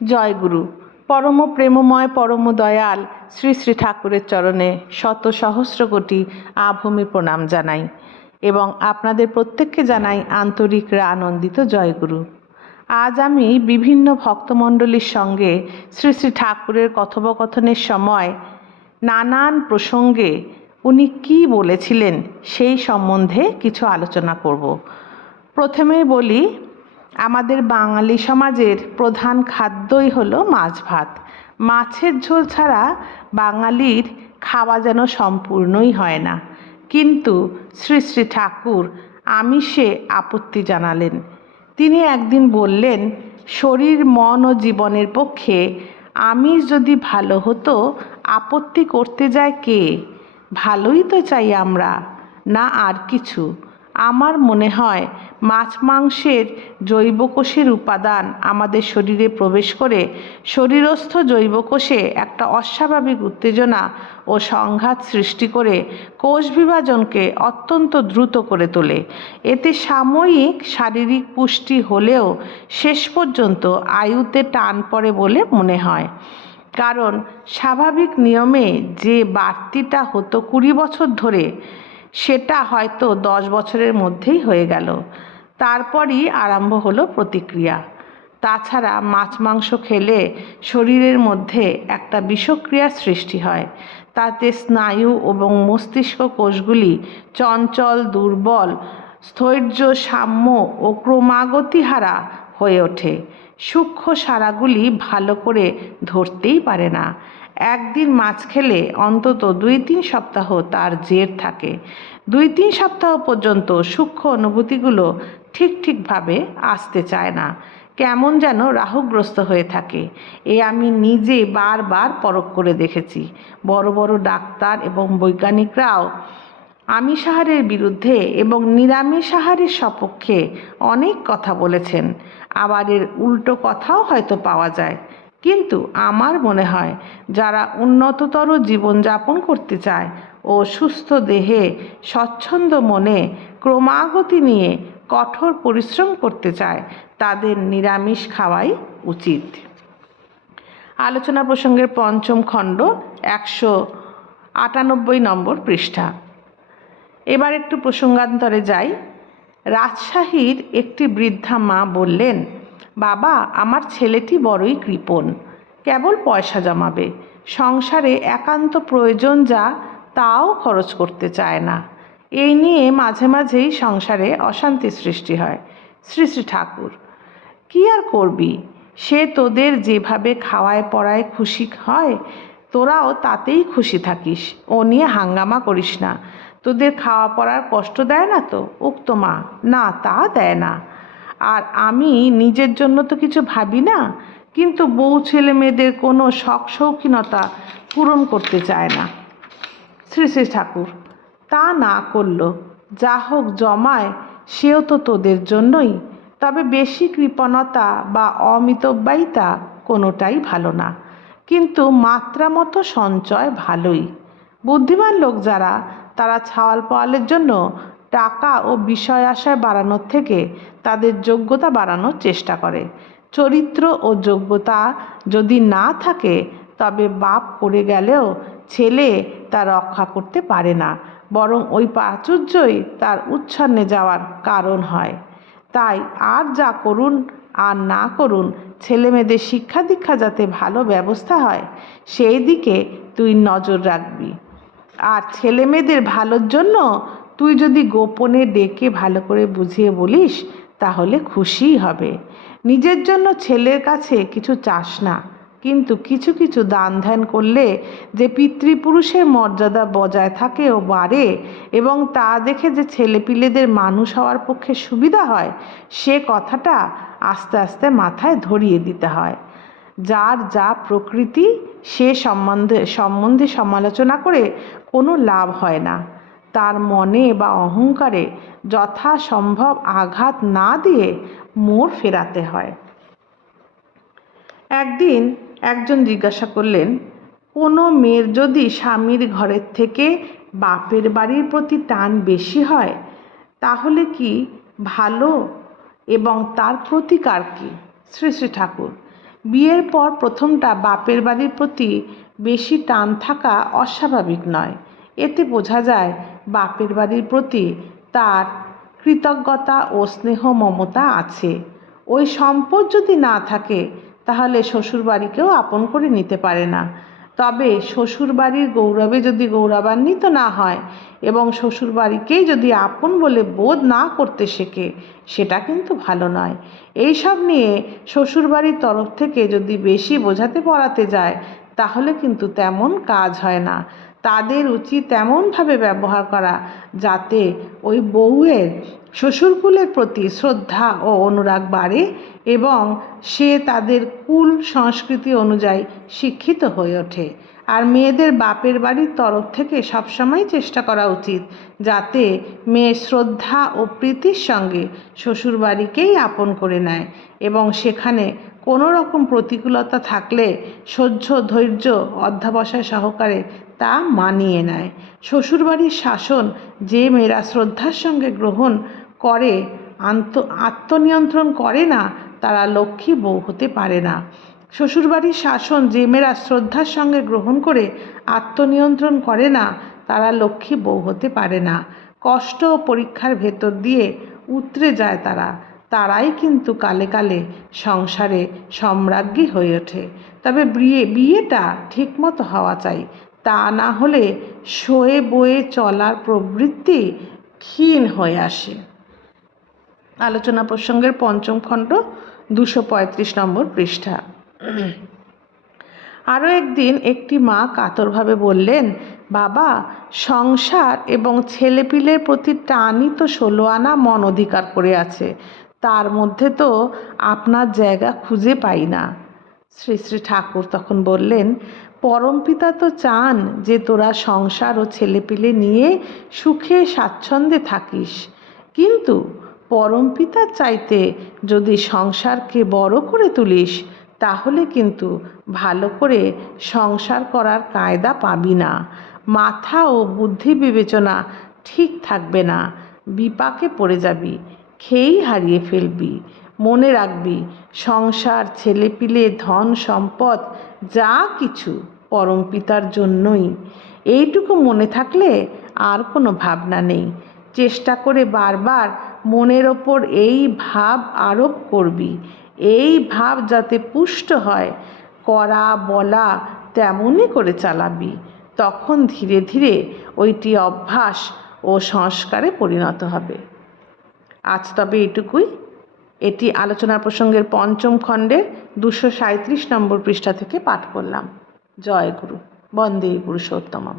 জয়গুরু। পরম প্রেমময়, পরম দয়াল শ্রী শ্রী ঠাকুরের চরণে শত সহস্র কোটি আভূমি প্রণাম জানাই এবং আপনাদের প্রত্যেককে জানাই আন্তরিক আনন্দিত জয়গুরু। আজ আমি বিভিন্ন ভক্তমণ্ডলীর সঙ্গে শ্রী শ্রী ঠাকুরের কথোপকথনের সময় নানান প্রসঙ্গে উনি কী বলেছিলেন সেই সম্বন্ধে কিছু আলোচনা করব। প্রথমেই বলি আমাদের বাঙালি সমাজের প্রধান খাদ্যই হলো মাছ ভাত। মাছের ঝোল ছাড়া বাঙালির খাওয়া যেন সম্পূর্ণই হয় না। কিন্তু শ্রী শ্রী ঠাকুর আমিষে আপত্তি জানালেন। তিনি একদিন বললেন, শরীর, মন ও জীবনের পক্ষে আমিষ যদি ভালো হতো, আপত্তি করতে যায় কে? ভালোই তো চাই আমরা, না আর কিছু। আমার মনে হয় মাছ মাংসের জৈবকোষের উপাদান আমাদের শরীরে প্রবেশ করে শরীরস্থ জৈব কোষে একটা অস্বাভাবিক উত্তেজনা ও সংঘাত সৃষ্টি করে কোষ বিভাজনকে অত্যন্ত দ্রুত করে তোলে। এতে সাময়িক শারীরিক পুষ্টি হলেও শেষ পর্যন্ত আয়ুতে টান পড়ে বলে মনে হয়। কারণ স্বাভাবিক নিয়মে যে বাড়তিটা হতো কুড়ি বছর ধরে সেটা হয়তো দশ বছরের মধ্যেই হয়ে গেল। তারপরই আরম্ভ হলো প্রতিক্রিয়া। তাছাড়া মাছ মাংস খেলে শরীরের মধ্যে একটা বিষক্রিয়ার সৃষ্টি হয়। তাতে স্নায়ু এবং মস্তিষ্ক কোষগুলি চঞ্চল, দুর্বল, স্থৈর্য, সাম্য ও ক্রমাগতিহারা হয়ে ওঠে। সূক্ষ্ম সারাগুলি ভালো করে ধরতেই পারে না। একদিন মাছ খেলে অন্তত দুই তিন সপ্তাহ তার জের থাকে। দুই তিন সপ্তাহ পর্যন্ত সূক্ষ্ম অনুভূতিগুলো ঠিক ঠিকভাবে আসতে চায় না। কেমন যেন রাহুগ্রস্ত হয়ে থাকে। এ আমি নিজে বারবার পরখ করে দেখেছি। বড় বড় ডাক্তার এবং বৈজ্ঞানিকরাও আমিষাহারের বিরুদ্ধে এবং নিরামিষ আহারের সপক্ষে অনেক কথা বলেছেন। আবার এর উল্টো কথাও হয়তো পাওয়া যায়। কিন্তু আমার মনে হয় যারা উন্নততর জীবনযাপন করতে চায় ও সুস্থ দেহে, স্বচ্ছন্দ মনে ক্রমাগতি নিয়ে কঠোর পরিশ্রম করতে চায়, তাদের নিরামিষ খাওয়াই উচিত। আলোচনা প্রসঙ্গের পঞ্চম খণ্ড, একশো আটানব্বই নম্বর পৃষ্ঠা। এবার একটু প্রসঙ্গান্তরে যাই। রাজশাহীর একটি বৃদ্ধা মা বললেন বাবা, আমার ছেলেটি বড়ই কৃপণ। কেবল পয়সা জমাবে। সংসারে একান্ত প্রয়োজন যা, তাও খরচ করতে চায় না। এই নিয়ে মাঝে মাঝেই সংসারে অশান্তি সৃষ্টি হয়। শ্রী শ্রী ঠাকুর, কি আর করবি? সে তোদের যেভাবে খাওয়ায় পড়ায় খুশি হয়, তোরাও তাতেই খুশি থাকিস। ও নিয়ে হাঙ্গামা করিস না। তোদের খাওয়া পড়ার কষ্ট দেয় না তো? উক্ত মা, না তা দেয় না। আর আমি নিজের জন্য তো কিছু ভাবি না, কিন্তু বউ ছেলে মেয়েদের কোনো শখ শৌখিনতা পূরণ করতে চায় না। শ্রী শ্রী ঠাকুর, তা না করল যা হোক জমায়, সেও তো তোদের জন্যই। তবে বেশি কৃপণতা বা অমিতব্যয়িতা কোনোটাই ভালো না। কিন্তু মাত্রা মতো সঞ্চয় ভালোই। বুদ্ধিমান লোক যারা, তারা ছাওয়াল পাওয়ালের জন্য টাকা ও বিষয় আশায় বাড়ানোর থেকে তাদের যোগ্যতা বাড়ানোর চেষ্টা করে। চরিত্র ও যোগ্যতা যদি না থাকে, তবে বাপ করে গেলেও ছেলে তা রক্ষা করতে পারে না, বরং ওই প্রাচুর্যই তার উচ্ছন্নে যাওয়ার কারণ হয়। তাই আর যা করুন আর না করুন ছেলে মেয়েদের শিক্ষা দীক্ষা যাতে ভালো ব্যবস্থা হয়, সেই দিকে তুই নজর রাখবি। আর ছেলে মেয়েদের ভালোর জন্য তুই যদি গোপনে ডেকে ভালো করে বুঝিয়ে বলিস, তাহলে খুশিই হবে। নিজের জন্য ছেলের কাছে কিছু চাস না, কিন্তু কিছু কিছু দান ধ্যান করলে যে পিতৃপুরুষের মর্যাদা বজায় থাকে ও বাড়ে এবং তা দেখে যে ছেলেপিলেদের মানুষ হওয়ার পক্ষে সুবিধা হয়, সে কথাটা আস্তে আস্তে মাথায় ধরিয়ে দিতে হয়। যার যা প্রকৃতি, সে সম্বন্ধে সম্বন্ধে সমালোচনা করে কোনো লাভ হয় না। তার মনে বা অহংকারে যথাসম্ভব আঘাত না দিয়ে মোড় ফেরাতে হয়। একদিন একজন জিজ্ঞাসা করলেন, কোনো মেয়ের যদি স্বামীর ঘরের থেকে বাপের বাড়ির প্রতি টান বেশি হয়, তাহলে কি ভালো এবং তার প্রতিকার কি? শ্রী শ্রী ঠাকুর, বিয়ের পর প্রথমটা বাপের বাড়ির প্রতি বেশি টান থাকা অস্বাভাবিক নয়। এতে বোঝা যায় বাপের বাড়ির প্রতি তার কৃতজ্ঞতা ও স্নেহ মমতা আছে। ওই সম্পদ যদি না থাকে, তাহলে শ্বশুরবাড়িকেও আপন করে নিতে পারে না। তবে শ্বশুরবাড়ির গৌরবে যদি গৌরবান্বিত না হয় এবং শ্বশুরবাড়িকেই যদি আপন বলে বোধ না করতে শেখে, সেটা কিন্তু ভালো নয়। এই সব নিয়ে শ্বশুরবাড়ির তরফ থেকে যদি বেশি বোঝাতে পড়াতে যায়, তাহলে কিন্তু তেমন কাজ হয় না। তাদের উচিত তেমনভাবে ব্যবহার করা যাতে ওই বউয়ের শ্বশুরকুলের প্রতি শ্রদ্ধা ও অনুরাগ বাড়ে এবং সে তাদের কুল সংস্কৃতি অনুযায়ী শিক্ষিত হয়ে ওঠে। আর মেয়েদের বাপের বাড়ির তরফ থেকে সবসময় চেষ্টা করা উচিত যাতে মেয়ে শ্রদ্ধা ও প্রীতির সঙ্গে শ্বশুরবাড়িকেই আপন করে নেয় এবং সেখানে কোনো রকম প্রতিকূলতা থাকলে সহ্য, ধৈর্য, অধ্যাবসায় সহকারে তা মানিয়ে নেয়। শ্বশুরবাড়ির শাসন যে মেয়েরা শ্রদ্ধার সঙ্গে গ্রহণ করে, আন্ত, আত্মনিয়ন্ত্রণ করে না, তারা লক্ষ্মী বউ হতে পারে না। শ্বশুরবাড়ির শাসন যে মেয়েরা শ্রদ্ধার সঙ্গে গ্রহণ করে, আত্মনিয়ন্ত্রণ করে না, তারা লক্ষ্মী বউ হতে পারে না। কষ্ট ও পরীক্ষার ভেতর দিয়ে উতরে যায় তারা। তারাই কিন্তু কালে কালে সংসারে সম্রাজ্ঞী হয়ে ওঠে। তবে বিয়ে, বিয়েটা ঠিকমতো হওয়া চাই। তা না হলে শোয়ে বয়ে চলার প্রবৃত্তি ক্ষীণ হয়ে আসে। আলোচনা প্রসঙ্গের পঞ্চম খণ্ড, দুশো পঁয়ত্রিশ নম্বর পৃষ্ঠা। আরও একদিন একটি মা কাতরভাবে বললেন, বাবা, সংসার এবং ছেলেপিলের প্রতি টানই তো ষোলো আনা মন অধিকার করে আছে। তার মধ্যে তো আপনার জায়গা খুঁজে পাই না। শ্রী শ্রী ঠাকুর তখন বললেন পরমপিতা তো চান যে তোরা সংসার ও ছেলেপিলে নিয়ে সুখে স্বাচ্ছন্দ্যে থাকিস। কিন্তু পরমপিতার চাইতে যদি সংসারকে বড় করে তুলিস, তাহলে কিন্তু ভালো করে সংসার করার কায়দা পাবি না। মাথা ও বুদ্ধি বিবেচনা ঠিক থাকবে না। বিপাকে পড়ে যাবি। খেয়েই হারিয়ে ফেলবি, মনে রাখবি, সংসার, ছেলেপিলে, ধন, সম্পদ, যা কিছু পরম পিতার জন্যই। এইটুকু মনে থাকলে আর কোনো ভাবনা নেই। চেষ্টা করে বারবার মনের ওপর এই ভাব আরোপ করবি। এই ভাব যাতে পুষ্ট হয়, করা, বলা তেমনই করে চালাবি। তখন ধীরে ধীরে ওইটি অভ্যাস ও সংস্কারে পরিণত হবে। আজ তবে এটুকুই। এটি আলোচনা প্রসঙ্গের পঞ্চম খণ্ডের দুশো সাঁত্রিশ নম্বর পৃষ্ঠা থেকে পাঠ করলাম। জয় গুরু। বন্দে পুরুষোত্তমম